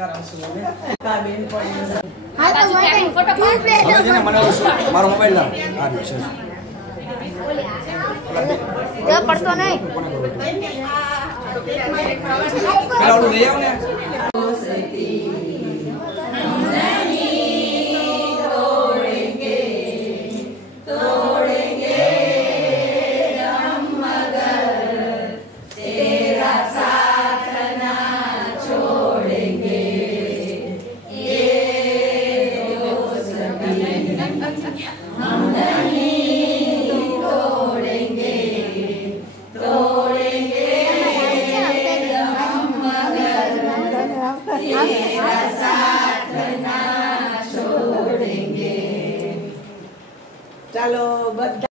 sekarang semuanya. Kabin point. Hai teman-teman, foto મારો મોબાઈલ લાવ આ છે Ya પડતો નહીં પેલા ઓલું લઈ આવ ને हम नहीं